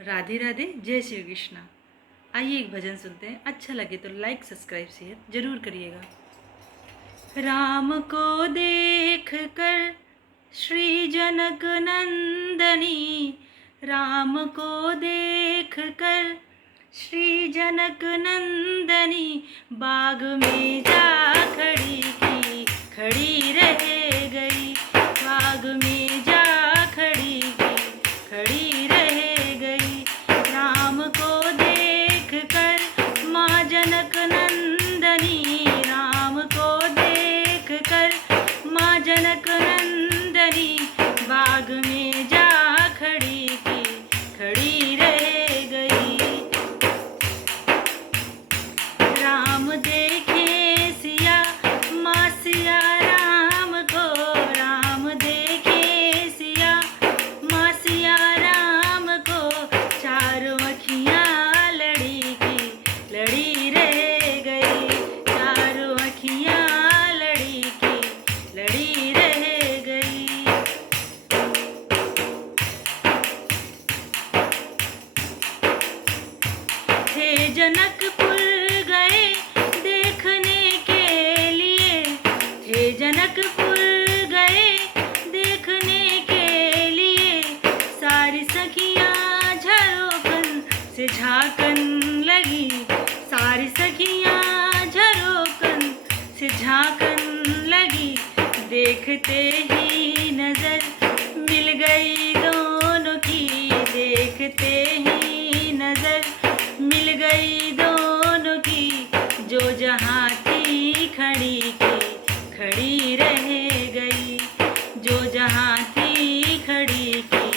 राधे राधे, जय श्री कृष्णा। आइए एक भजन सुनते हैं। अच्छा लगे तो लाइक सब्सक्राइब शेयर जरूर करिएगा। राम को देख कर श्री जनक नंदनी, राम को देख कर श्री जनक नंदनी, बाग में जा खड़ी की खड़ी रह गई, बाग में जा खड़ी की खड़ी रह गई। राम को देख कर माँ जनक नंदनी, राम को देख कर माँ जनक नंदनी, बाग में जा खड़ी की खड़ी रह गई। राम देखे सिया माँ सिया राम को, राम देखे सिया माँ सिया राम को, चारों अखियाँ लड़ी की लड़ी रह गई, चारों अखियाँ लड़ी की लड़ी रह गई। थे जनकपुर गए देखने के लिए, थे जनकपुर गए देखने के लिए, सारी सखियाँ झरोखन से झांकन लगी, सारी सखियाँ झरोखन से झांकन लगी। देखते ही नजर मिल गई दोनों की, देखते ही नजर मिल गई दोनों की, जो जहाँ थी खड़ी की खड़ी रह गई, जो जहाँ थी खड़ी की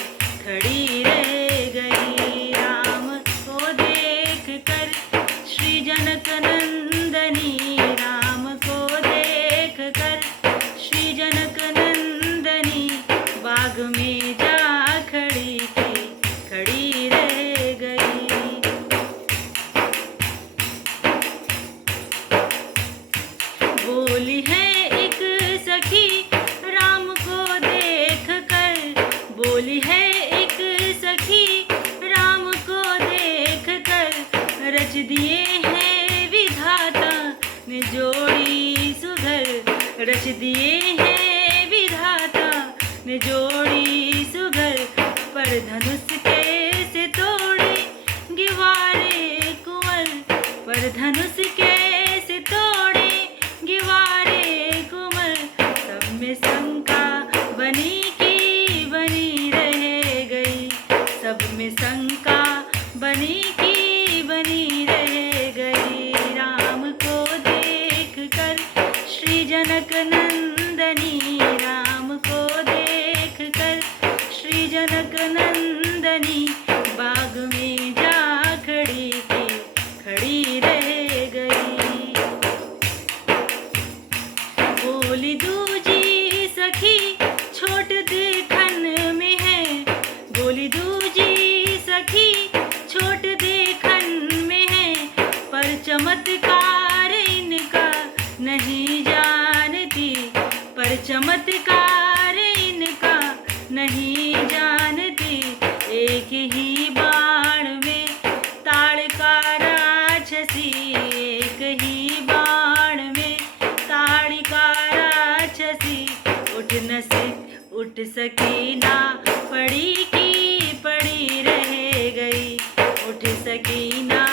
खड़ी रह गई। राम को देख कर श्री जनक नंदनी, राम को देख कर श्री जनक नंदनी, बाग में जा खड़ी की खड़ी रह गई। बोली है एक सखी राम को देख कर, बोली है एक सखी राम को देख कर, रच दिए हैं विधाता ने जोड़ी सुघर, रच दिए हैं विधाता ने जोड़ी सुघर, पर धनुष कैसे तोड़े गिवारे कुंवर, पर धनुष कैसे तोड़े गिवारे कुंवर, सब में शंका बनी की बनी रह गई, सब में शंका बनी की बनी रह गई। राम को देख कर श्री जनक नंदनी, राम को देख कर श्री जनक नंदनी, बाग में जा खड़ी की खड़ी रह गई। बोली दूजी सखी छोट देखन में है, बोली दूजी सखी छोट देखन में है, पर चमत्कार इनका नहीं जानती, पर चमत्कार इनका नहीं जानती। एक ही बाण में ताड़का राक्षसी, एक ही बाण में ताड़का राक्षसी, उठ सकी ना पड़ी की पड़ी रह गई, उठ सकी ना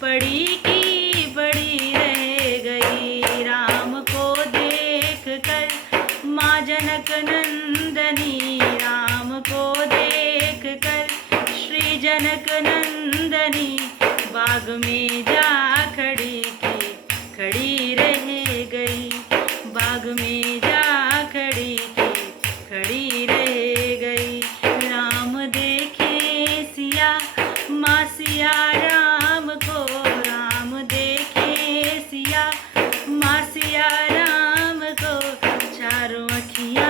पड़ी की पड़ी रह गई। राम को देख कर माँ जनक नंदनी, राम को देख कर श्री जनक नंदनी, बाग में जा खड़ी की खड़ी रह गई, बाग में जा खड़ी की खड़ी रह गई। राम देखे सिया माँ सिया राम को, राम देखे सिया माँ सिया राम को, चारों अखियाँ